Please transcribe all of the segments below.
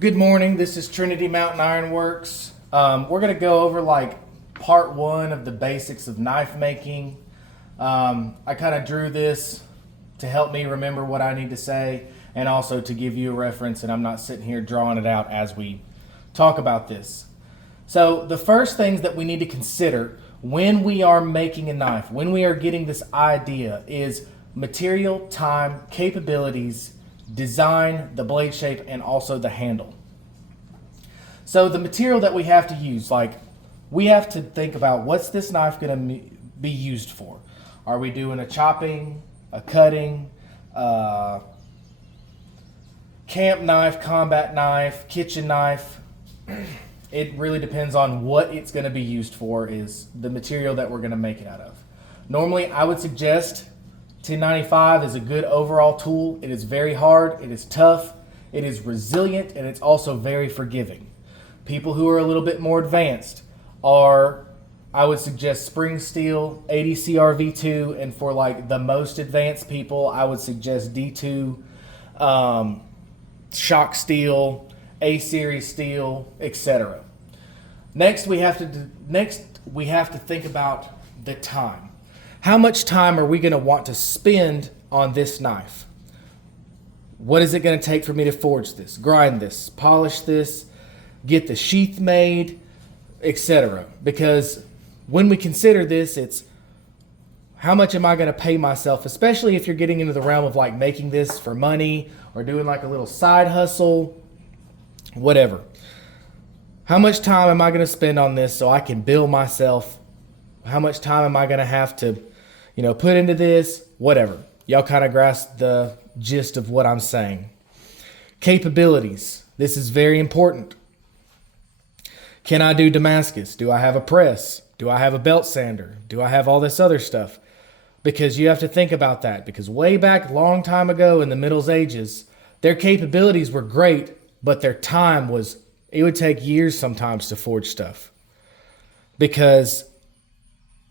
Good morning. This is Trinity Mountain Iron Works. We're going to go over like part one of the basics of knife making. I kind of drew this to help me remember what I need to say and also to give you a reference, and I'm not sitting here drawing it out as we talk about this. So the first things that we need to consider when we are making a knife, when we are getting this idea, is material, time, capabilities, design, the blade shape, and also the handle. So the material that we have to use, like we have to think about what's this knife going to be used for. Are we doing a chopping, a cutting, camp knife, combat knife, kitchen knife? It really depends on what it's going to be used for, is the material that we're going to make it out of. Normally, I would suggest 1095 is a good overall tool. It is very hard, it is tough, it is resilient, and it's also very forgiving. People who are a little bit more advanced are, I would suggest spring steel, 80 CRV2, and for like the most advanced people, I would suggest D2, shock steel, A series steel, etc. Next, we have to think about the time. How much time are we going to want to spend on this knife? What is it going to take for me to forge this, grind this, polish this, get the sheath made, etc.? Because when we consider this, it's how much am I going to pay myself, especially if you're getting into the realm of like making this for money or doing like a little side hustle, whatever. How much time am I going to spend on this so I can bill myself? How much time am I going to have to, put into this? Whatever. Y'all kind of grasp the gist of what I'm saying. Capabilities. This is very important. Can I do Damascus? Do I have a press? Do I have a belt sander? Do I have all this other stuff? Because you have to think about that. Because way back, long time ago in the Middle Ages, their capabilities were great, but their time it would take years sometimes to forge stuff. Because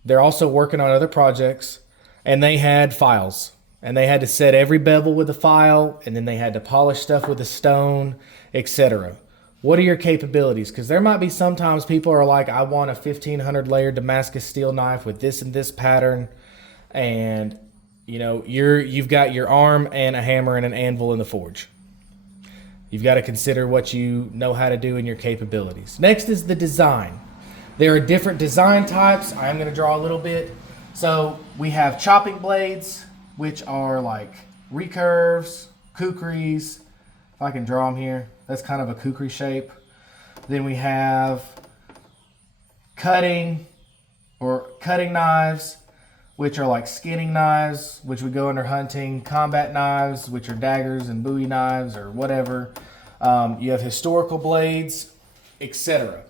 they're also working on other projects, and they had files, and they had to set every bevel with a file, and then they had to polish stuff with a stone, etc. What are your capabilities? Because there might be sometimes people are like, I want a 1500 layer Damascus steel knife with this and this pattern, and you've got your arm and a hammer and an anvil in the forge. You've got to consider what you know how to do in your capabilities. Next is the design. There are different design types. I'm going to draw a little bit. So we have chopping blades, which are like recurves, kukris. If I can draw them here, that's kind of a kukri shape. Then we have cutting knives, which are like skinning knives, which would go under hunting, combat knives, which are daggers and bowie knives or whatever. You have historical blades, etc.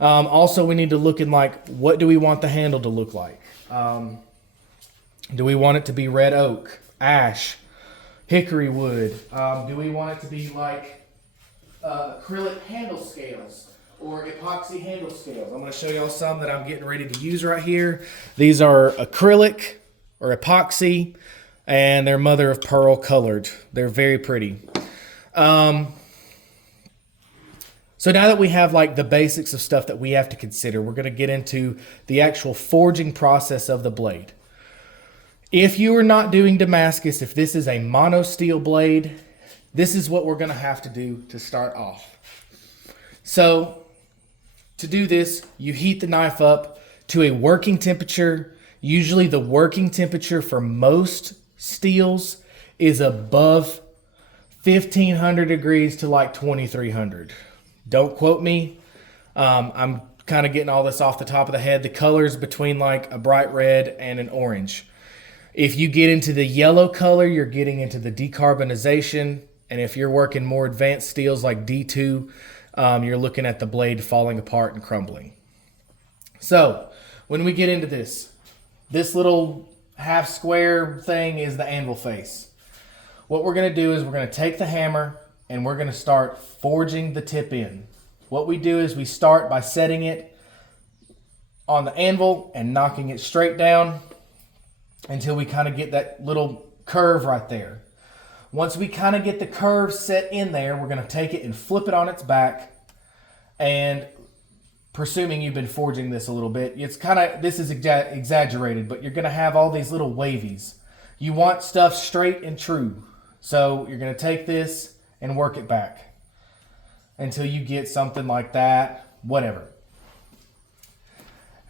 Also, we need to look in like, what do we want the handle to look like? Do we want it to be red oak, ash, hickory wood? Do we want it to be like acrylic handle scales or epoxy handle scales? I'm going to show y'all some that I'm getting ready to use right here. These are acrylic or epoxy, and they're mother of pearl colored. They're very pretty. So now that we have like the basics of stuff that we have to consider, we're going to get into the actual forging process of the blade. If you are not doing Damascus, if this is a mono steel blade, this is what we're going to have to do to start off. So to do this, you heat the knife up to a working temperature. Usually the working temperature for most steels is above 1500 degrees to like 2300. Don't quote me. I'm kind of getting all this off the top of the head. The colors between like a bright red and an orange. If you get into the yellow color, you're getting into the decarbonization. And if you're working more advanced steels like D2, you're looking at the blade falling apart and crumbling. So when we get into this little half square thing is the anvil face. What we're going to do is we're going to take the hammer and we're going to start forging the tip in. What we do is we start by setting it on the anvil and knocking it straight down until we kind of get that little curve right there. Once we kind of get the curve set in there, we're going to take it and flip it on its back. And presuming you've been forging this a little bit, it's kind of, this is exaggerated, but you're going to have all these little wavies. You want stuff straight and true. So you're going to take this and work it back until you get something like that, whatever.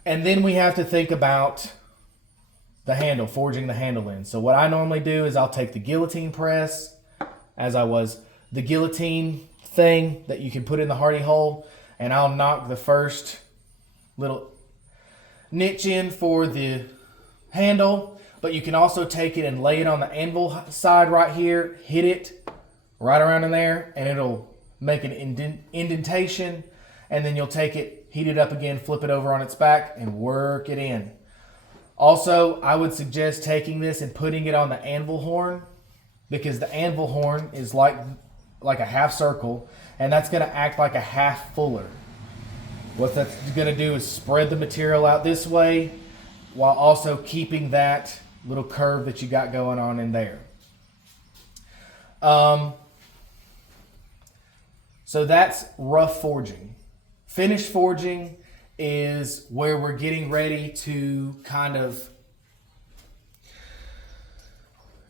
And then we have to think about the handle, forging the handle in. So what I normally do is I'll take the guillotine press, the guillotine thing that you can put in the hardy hole, and I'll knock the first little niche in for the handle. But you can also take it and lay it on the anvil side right here, hit it right around in there, and it'll make an indentation. And then you'll take it, heat it up again, flip it over on its back, and work it in. Also, I would suggest taking this and putting it on the anvil horn, because the anvil horn is like a half circle, and that's going to act like a half fuller. What that's going to do is spread the material out this way while also keeping that little curve that you got going on in there. So that's rough forging. Finished forging is where we're getting ready to kind of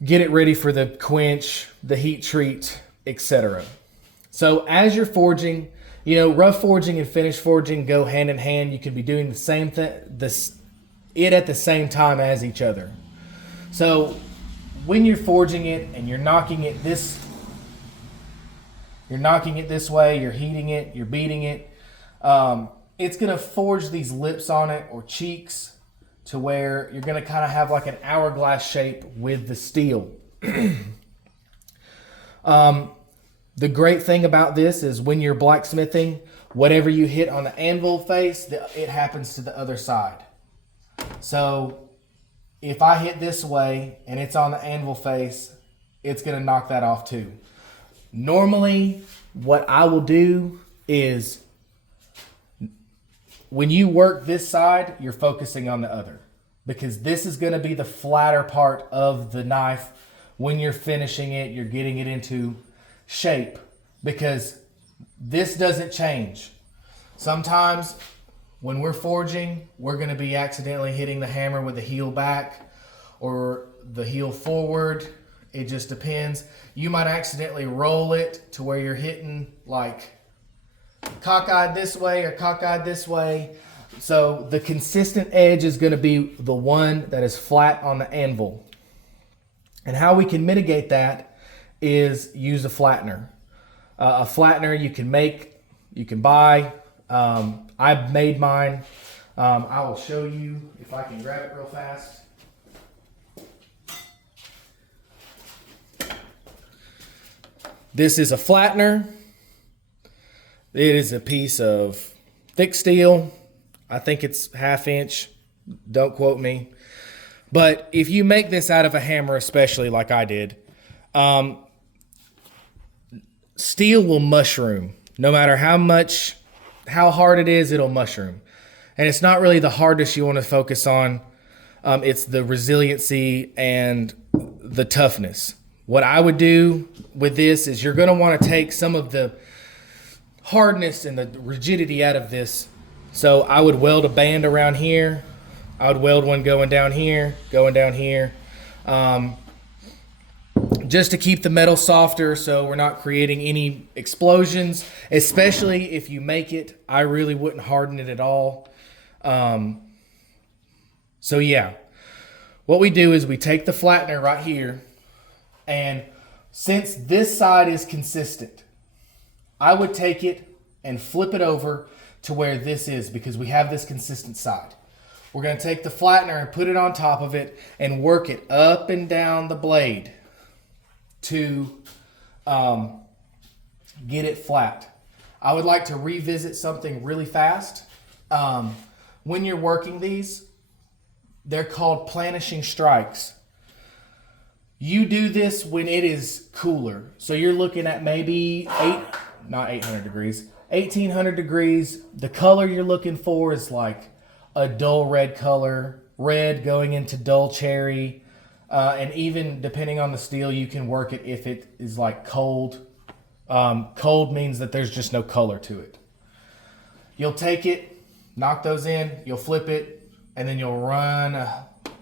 get it ready for the quench, the heat treat, etc. So as you're forging, rough forging and finished forging go hand in hand. You could be doing the same thing, it at the same time as each other. So when you're forging it and you're knocking it this way, you're heating it, you're beating it, it's going to forge these lips on it or cheeks to where you're going to kind of have like an hourglass shape with the steel. The great thing about this is when you're blacksmithing, whatever you hit on the anvil face, it happens to the other side. So if I hit this way and it's on the anvil face, it's going to knock that off too. Normally, what I will do is when you work this side, you're focusing on the other, because this is going to be the flatter part of the knife. When you're finishing it, you're getting it into shape, because this doesn't change. Sometimes when we're forging, we're going to be accidentally hitting the hammer with the heel back or the heel forward. It just depends. You might accidentally roll it to where you're hitting like cockeyed this way or cockeyed this way. So the consistent edge is going to be the one that is flat on the anvil. And how we can mitigate that is use a flattener. A flattener you can buy. I've made mine. I will show you if I can grab it real fast. This is a flattener. It is a piece of thick steel. I think it's 1/2 inch. Don't quote me. But if you make this out of a hammer, especially like I did, steel will mushroom. No matter how hard it is, it'll mushroom. And it's not really the hardness you want to focus on. It's the resiliency and the toughness. What I would do with this is you're going to want to take some of the hardness and the rigidity out of this. So I would weld a band around here. I would weld one going down here, just to keep the metal softer so we're not creating any explosions, especially if you make it. I really wouldn't harden it at all. So yeah, what we do is we take the flattener right here, and since this side is consistent, I would take it and flip it over to where this is, because we have this consistent side. We're going to take the flattener and put it on top of it and work it up and down the blade to get it flat. I would like to revisit something really fast. When you're working these, they're called planishing strikes. You do this when it is cooler. So you're looking at maybe 1800 degrees. The color you're looking for is like a dull red color, red going into dull cherry, And even depending on the steel, you can work it if it is like cold. Cold means that there's just no color to it. You'll take it, knock those in, you'll flip it, and then you'll run,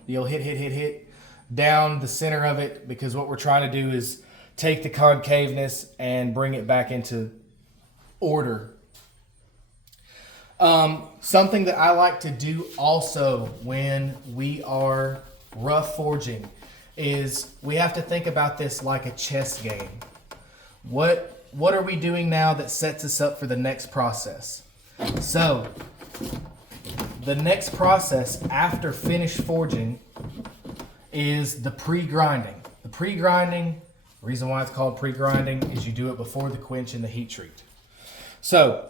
you'll hit down the center of it, because what we're trying to do is take the concaveness and bring it back into order. Something that I like to do also when we are rough forging is we have to think about this like a chess game. What are we doing now that sets us up for the next process? So the next process after finished forging is the pre-grinding. The pre-grinding, the reason why it's called pre-grinding is you do it before the quench and the heat treat. So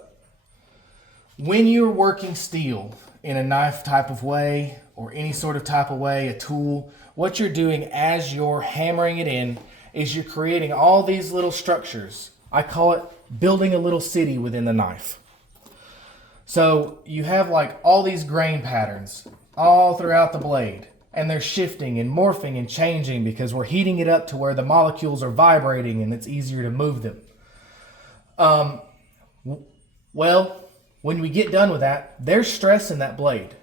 when you're working steel in a knife type of way or any sort of type of way, a tool, what you're doing as you're hammering it in is you're creating all these little structures. I call it building a little city within the knife. So you have like all these grain patterns all throughout the blade, and they're shifting and morphing and changing because we're heating it up to where the molecules are vibrating and it's easier to move them. Well, when we get done with that, there's stress in that blade.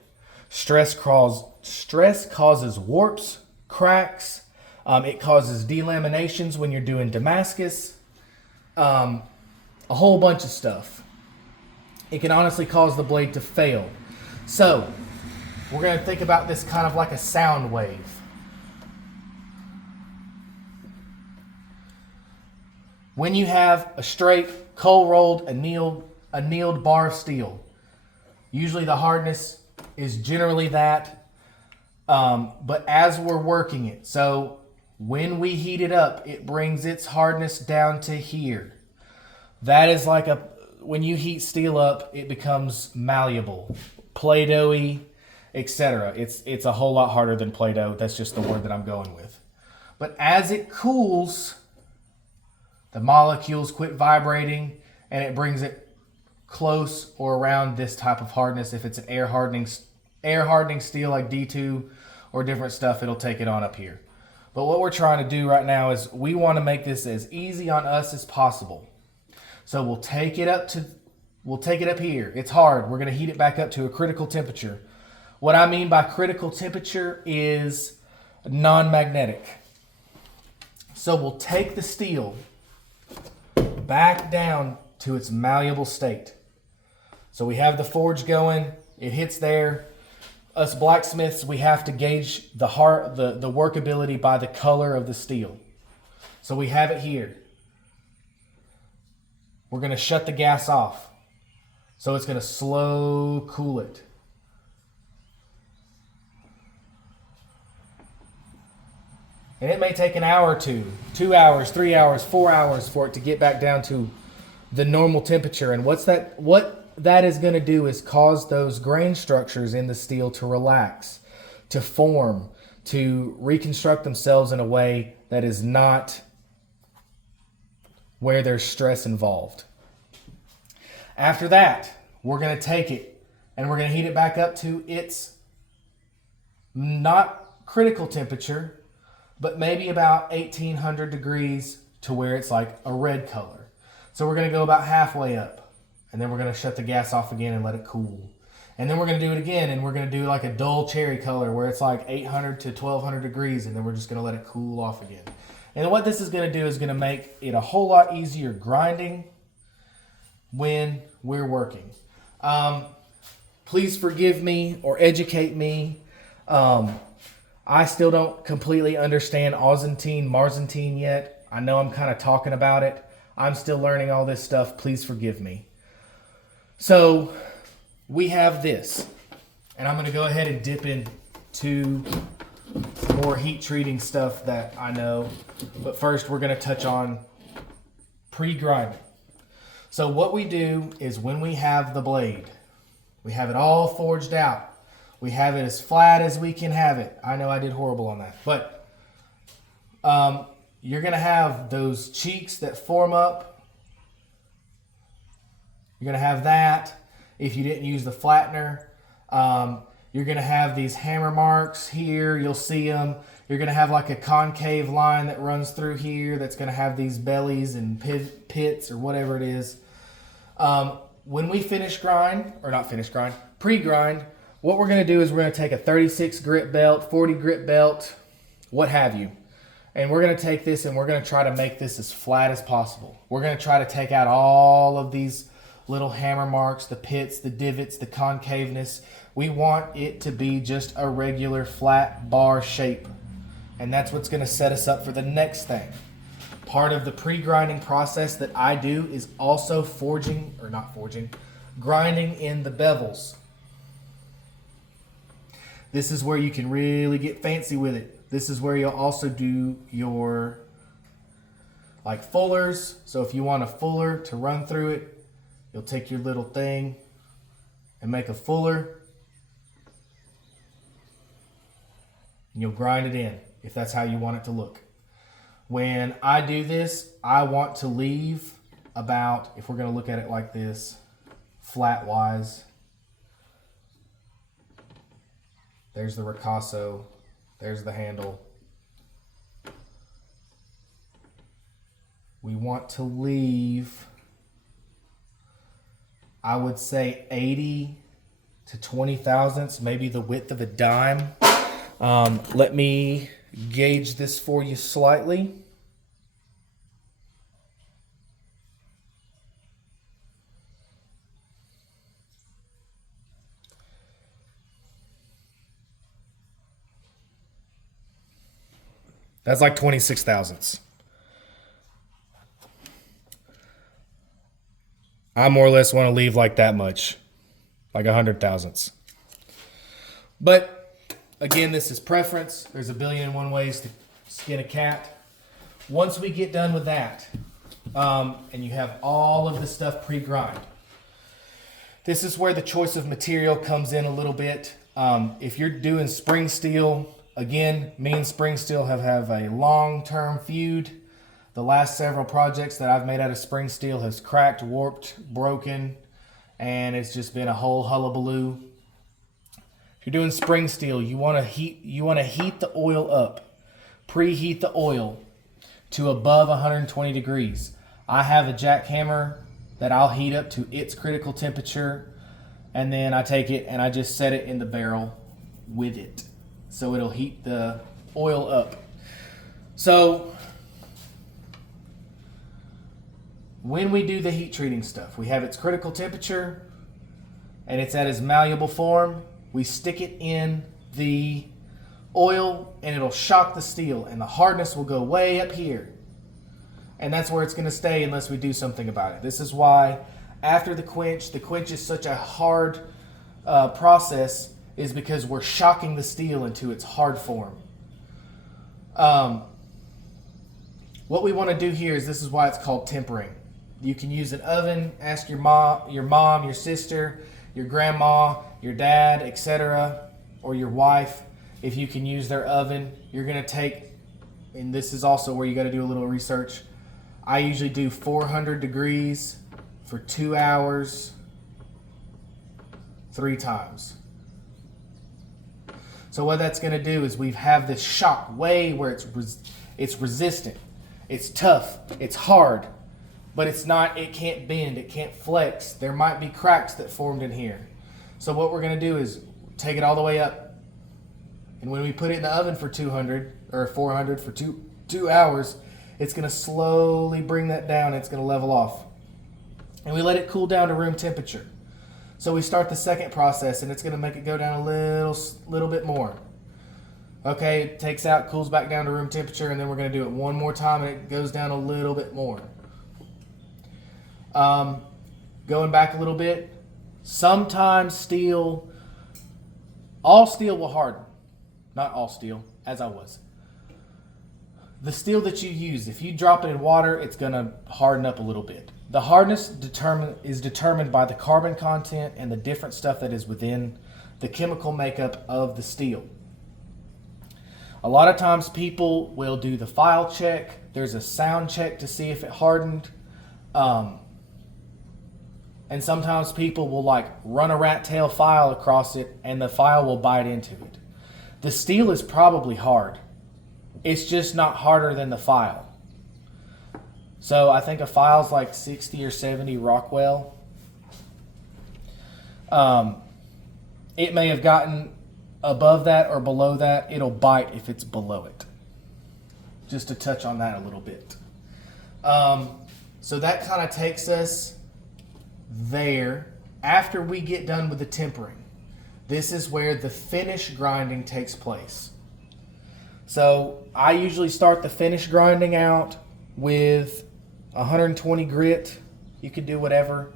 Stress causes warps, cracks. It causes delaminations when you're doing Damascus. A whole bunch of stuff. It can honestly cause the blade to fail. So we're going to think about this kind of like a sound wave. When you have a straight, cold rolled, annealed bar of steel, usually the hardness is generally that, but as we're working it, so when we heat it up, it brings its hardness down to here. That is like when you heat steel up, it becomes malleable, Play-Doh-y, etc. It's a whole lot harder than Play-Doh. That's just the word that I'm going with. But as it cools, the molecules quit vibrating and it brings it close or around this type of hardness. If it's an air hardening steel like D2 or different stuff, it'll take it on up here. But what we're trying to do right now is we want to make this as easy on us as possible. So we'll take it up here. It's hard. We're going to heat it back up to a critical temperature. What I mean by critical temperature is non-magnetic. So we'll take the steel back down to its malleable state. So we have the forge going. It hits there. Us blacksmiths, we have to gauge the workability by the color of the steel. So we have it here. We're going to shut the gas off. So it's going to slow cool it. And it may take an hour or two, 2 hours, 3 hours, 4 hours for it to get back down to the normal temperature. And what that is going to do is cause those grain structures in the steel to relax, to form, to reconstruct themselves in a way that is not where there's stress involved. After that, we're going to take it and we're going to heat it back up to its not critical temperature, but maybe about 1800 degrees to where it's like a red color. So we're going to go about halfway up, and then we're going to shut the gas off again and let it cool. And then we're going to do it again, and we're going to do like a dull cherry color where it's like 800 to 1200 degrees, and then we're just going to let it cool off again. And what this is going to do is going to make it a whole lot easier grinding when we're working. Please forgive me or educate me. I still don't completely understand auxantine, marzantine yet. I know I'm kind of talking about it. I'm still learning all this stuff. Please forgive me. So we have this, and I'm going to go ahead and dip into more heat treating stuff that I know. But first we're going to touch on pre-grinding. So what we do is when we have the blade, we have it all forged out. We have it as flat as we can have it. I know I did horrible on that. But you're going to have those cheeks that form up. You're going to have that if you didn't use the flattener. You're You're going to have these hammer marks here. You'll see them. You're going to have like a concave line that runs through here that's going to have these bellies and pits or whatever it is. When we finish grind, or not finish grind, pre-grind, what we're going to do is we're going to take a 36 grit belt, 40 grit belt, what have you. And we're going to take this and we're going to try to make this as flat as possible. We're going to try to take out all of these little hammer marks, the pits, the divots, the concaveness. We want it to be just a regular flat bar shape. And that's what's going to set us up for the next thing. Part of the pre-grinding process that I do is also grinding in the bevels. This is where you can really get fancy with it. This is where you'll also do your like fullers. So if you want a fuller to run through it, you'll take your little thing and make a fuller. And you'll grind it in if that's how you want it to look. When I do this, I want to leave about, if we're going to look at it like this, flat wise. There's the ricasso. There's the handle. We want to leave, I would say 80 to 20 thousandths, maybe the width of a dime. Let me gauge this for you slightly. That's like 26 thousandths. I more or less want to leave like that much, like 100 thousandths. But again, this is preference. There's a billion and one ways to skin a cat. Once we get done with that, and you have all of the stuff pre-grind, this is where the choice of material comes in a little bit. If you're doing spring steel, again, me and spring steel have a long-term feud. The last several projects that I've made out of spring steel has cracked, warped, broken, and it's just been a whole hullabaloo. If you're doing spring steel, you want to heat the oil up. Preheat the oil to above 120 degrees. I have a jackhammer that I'll heat up to its critical temperature, and then I take it and I just set it in the barrel with it. So it'll heat the oil up. So when we do the heat treating stuff, we have its critical temperature and it's at its malleable form. We stick it in the oil and it'll shock the steel and the hardness will go way up here. And that's where it's going to stay unless we do something about it. This is why after the quench is such a hard process, is because we're shocking the steel into its hard form. What we want to do here is, this is why it's called tempering. You can use an oven. Ask your mom, your sister, your grandma, your dad, etc., or your wife if you can use their oven. You're going to take, and this is also where you got to do a little research. I usually do 400 degrees for 2 hours, 3 times. So what that's going to do is we have this shock way where it's resistant, it's tough, it's hard, but it can't bend, it can't flex. There might be cracks that formed in here. So what we're going to do is take it all the way up. And when we put it in the oven for 200 or 400 for 2 hours, it's going to slowly bring that down. It's going to level off. And we let it cool down to room temperature. So we start the second process, and it's going to make it go down a little bit more. Okay, it takes out, cools back down to room temperature, and then we're going to do it one more time, and it goes down a little bit more. Going back a little bit, sometimes all steel will harden. Not all steel, as I was. The steel that you use, if you drop it in water, it's going to harden up a little bit. The hardness is determined by the carbon content and the different stuff that is within the chemical makeup of the steel. A lot of times people will do the file check. There's a sound check to see if it hardened. And sometimes people will like run a rat tail file across it and the file will bite into it. The steel is probably hard. It's just not harder than the file. So I think a file's like 60 or 70 Rockwell. It may have gotten above that or below that. It'll bite if it's below it. Just to touch on that a little bit. So that kind of takes us there. After we get done with the tempering, this is where the finish grinding takes place. So I usually start the finish grinding out with 120 grit. You could do whatever.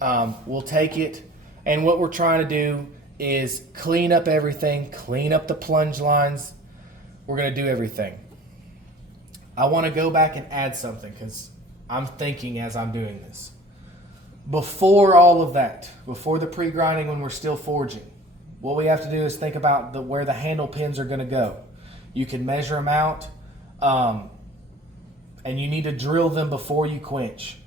We'll take it, and what we're trying to do is clean up everything, clean up the plunge lines. We're going to do everything. I want to go back and add something because I'm thinking as I'm doing this. Before all of that, before the pre-grinding when we're still forging, what we have to do is think about where the handle pins are going to go. You can measure them out, and you need to drill them before you quench.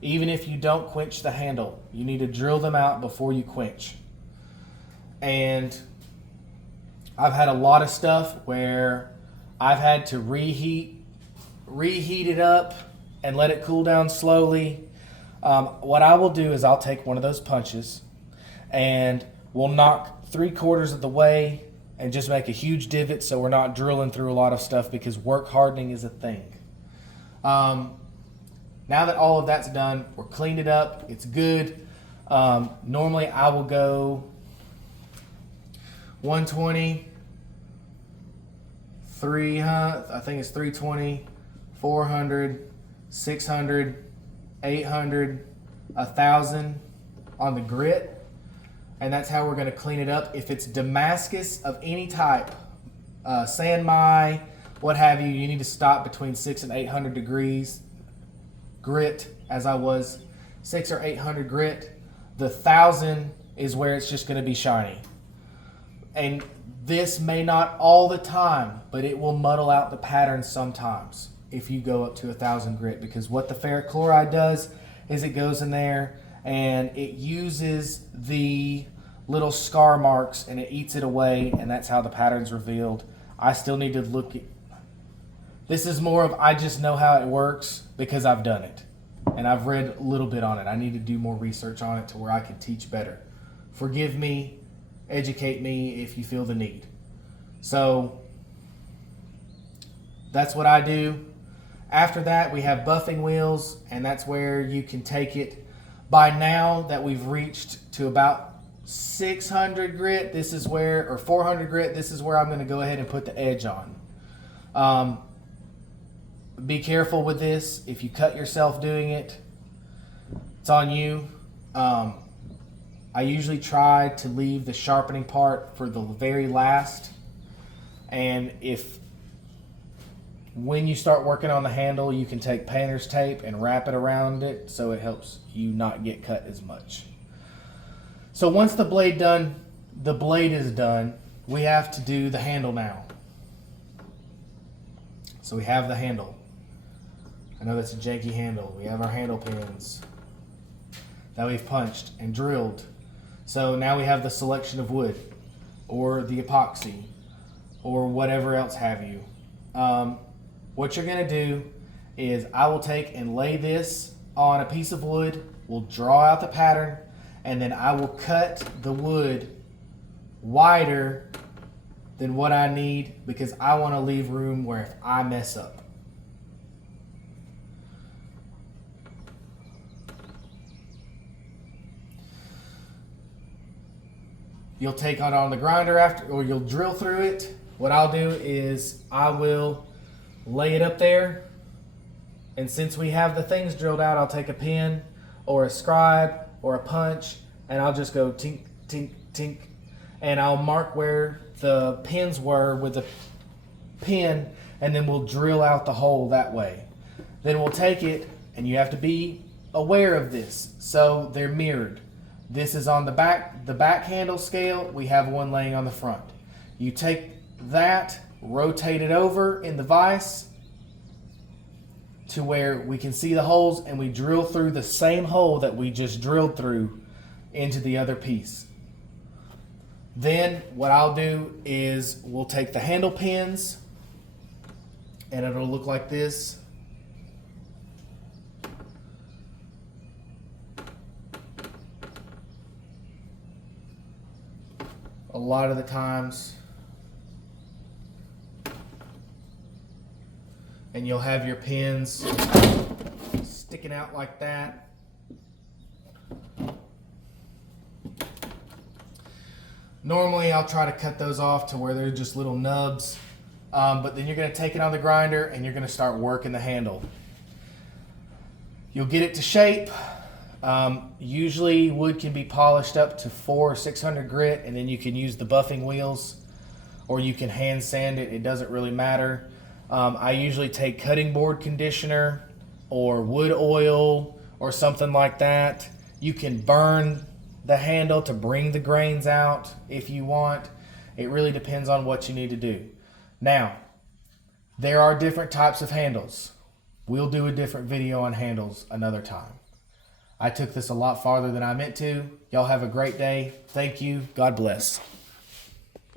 Even if you don't quench the handle, you need to drill them out before you quench. And I've had a lot of stuff where I've had to reheat it up and let it cool down slowly. What I will do is I'll take one of those punches and we'll knock 3/4 of the way and just make a huge divot so we're not drilling through a lot of stuff because work hardening is a thing. Now that all of that's done, we're cleaned it up, it's good. Normally I will go 120, 300, I think it's 320, 400, 600, 800, 1,000 on the grit. And that's how we're going to clean it up. If it's Damascus of any type, San Mai, what have you, you need to stop between 600 and 800 degrees grit, as I was 600 or 800 grit. The 1,000 is where it's just going to be shiny. And this may not all the time, but it will muddle out the pattern sometimes if you go up to 1,000 grit, because what the ferric chloride does is it goes in there and it uses the little scar marks and it eats it away, and that's how the pattern's revealed. I still need to look at this. Is more of I just know how it works because I've done it and I've read a little bit on it. I need to do more research on it to where I can teach better. Forgive me, educate me if you feel the need. So that's what I do. After that, we have buffing wheels, and that's where you can take it. By now that we've reached to about 600 grit, this is where, or 400 grit, this is where I'm going to go ahead and put the edge on. Be careful with this. If you cut yourself doing it, it's on you. I usually try to leave the sharpening part for the very last. And when you start working on the handle, you can take painter's tape and wrap it around it so it helps you not get cut as much. So once the blade is done, we have to do the handle now. So we have the handle. I know that's a janky handle. We have our handle pins that we've punched and drilled. So now we have the selection of wood or the epoxy or whatever else have you. What you're going to do is I will take and lay this on a piece of wood. We'll draw out the pattern, and then I will cut the wood wider than what I need because I want to leave room where if I mess up. You'll take it on the grinder after, or you'll drill through it. What I'll do is I will lay it up there, and since we have the things drilled out, I'll take a pen or a scribe or a punch and I'll just go tink, tink, tink, and I'll mark where the pins were with the pen, and then we'll drill out the hole that way. Then we'll take it, and you have to be aware of this, so they're mirrored. This is on the back handle scale. We have one laying on the front. You take that, rotate it over in the vise, to where we can see the holes, and we drill through the same hole that we just drilled through into the other piece. Then what I'll do is we'll take the handle pins, and it'll look like this. A lot of the times, and you'll have your pins sticking out like that. Normally I'll try to cut those off to where they're just little nubs, but then you're going to take it on the grinder and you're going to start working the handle. You'll get it to shape. Usually wood can be polished up to 400 or 600 grit, and then you can use the buffing wheels, or you can hand sand it. It doesn't really matter. I usually take cutting board conditioner or wood oil or something like that. You can burn the handle to bring the grains out if you want. It really depends on what you need to do. Now, there are different types of handles. We'll do a different video on handles another time. I took this a lot farther than I meant to. Y'all have a great day. Thank you. God bless.